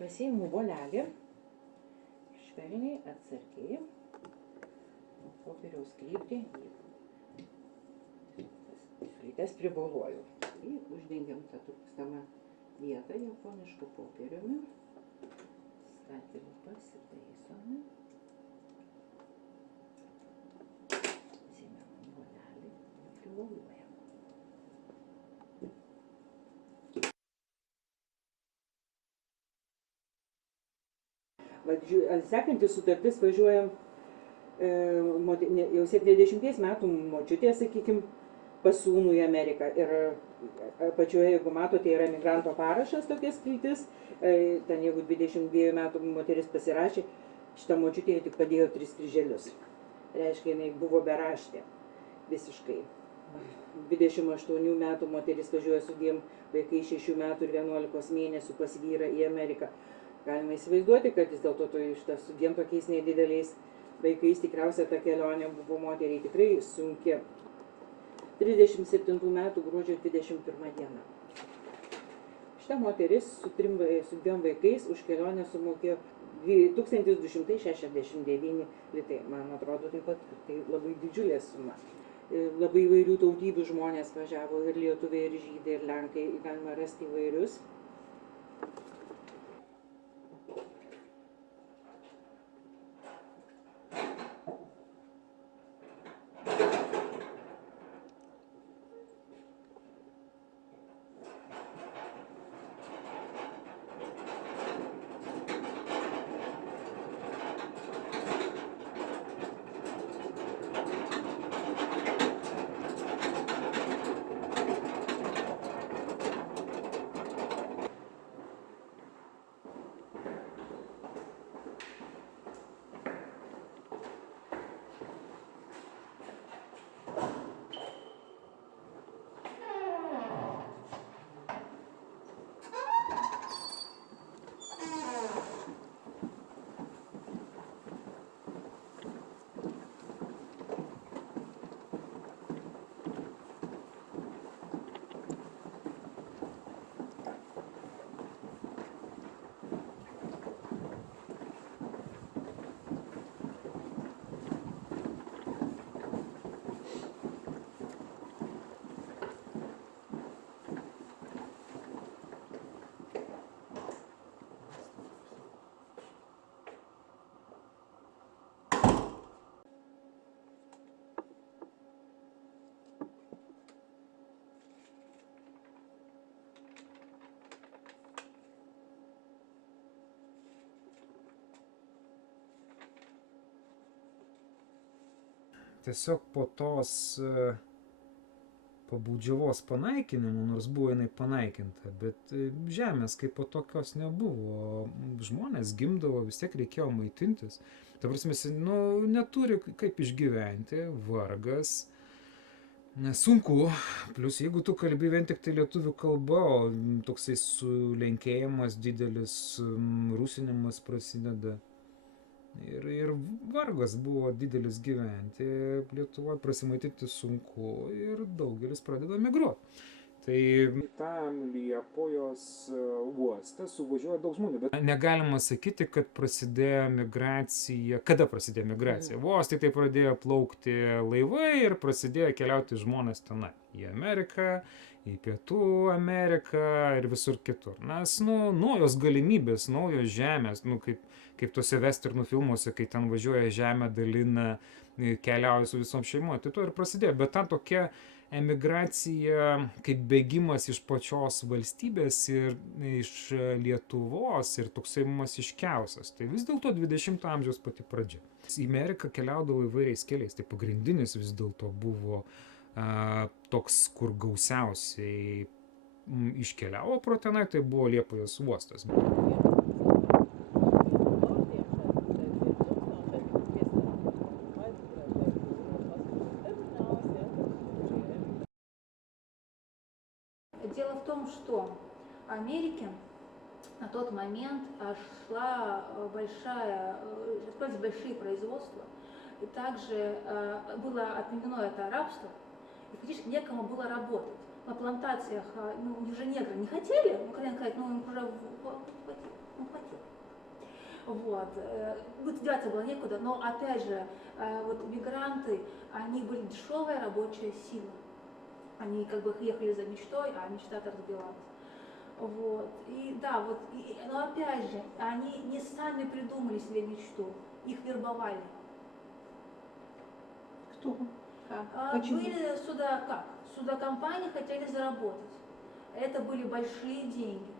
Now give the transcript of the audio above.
Pasiimu volelį, švelniai, atsargiai, popieriaus kryptį sklytes privoluoju. Uždengiam tą trūkstamą vietą japonišku popieriumi, skatilį pasitaisome, pasiėmėm volelį ir privoluojam. Sekantis sutartis važiuojam jau 70 metų močiutė, sakykime, pas sūnų į Ameriką. Ir apačioje, jeigu matote, yra emigranto parašas tokia skiltis. Ten jeigu 22 metų moteris pasirašė, šitą močiutė tik padėjo 3 kryželius. Reiškia, jinai buvo beraštė visiškai. 28 metų moteris važiuoja su 2 vaikais 6 metų ir 11 mėnesių pas vyrą į Ameriką. Galima įsivaizduoti, kad vis dėlto su 2 tokiais nedideliais vaikais tikriausiai ta kelionė buvo moteriai tikrai sunki. 37 metų gruodžio 21 diena. Šita moteris su 2 vaikais už kelionę sumokėjo 1269 litai. Man atrodo taip pat, kad tai labai didžiulė suma. Labai įvairių tautybių žmonės važiavo, ir lietuviai, ir žydai, ir lenkai, galima rasti įvairius. Tiesiog po tos baudžiavos panaikinimo, nors buvo jinai panaikinta, bet žemės kaip po tokios nebuvo. Žmonės gimdavo, vis tiek reikėjo maitintis. Ta prasme, neturi kaip išgyventi, vargas, sunku. Plus, jeigu tu kalbi vien tik tai lietuvių kalba, o toksai sulenkėjimas didelis, rusinimas prasideda. Ir vargas buvo didelis gyventi Lietuvoje, prasimaitinti sunku ir daugelis pradeda migruoti. Tai tam Liepojos uostą suvažiuoja daug žmonių, bet negalima sakyti, kad prasidėjo migracija. Kada prasidėjo migracija? Vos tik tai pradėjo plaukti laivai ir prasidėjo keliauti žmonės tenai. Į Ameriką, į Pietų Ameriką ir visur kitur. Nes, naujos galimybės, naujos žemės, kaip tuose westernų filmuose, kai ten važiuoja žemę, dalina, keliauja su visom šeimom. Tai to ir prasidėjo. Bet ta tokia emigracija, kaip bėgimas iš pačios valstybės ir iš Lietuvos ir toksai masiškiausias. Tai vis dėlto 20 amžiaus pati pradžia. Į Ameriką keliaudavo įvairiais keliais. Tai pagrindinis vis dėlto buvo toks, kur gausiausiai iškeliavo pro tenai, tai buvo Liepojos uostas. Дело в том, что в Америке на тот момент шла большие производства, и также было отменено это рабство, и фактически некому было работать. На плантациях уже негры не хотели, когда им сказать, им уже хватит. Вот. Деваться было некуда, но опять же, вот мигранты, они были дешевая рабочая сила. Они как бы ехали за мечтой, а мечта-то разбивалась. Вот. И да, вот, но опять же, они не сами придумали себе мечту, их вербовали. Кто? Как? Почему? Были судокомпании хотели заработать. Это были большие деньги.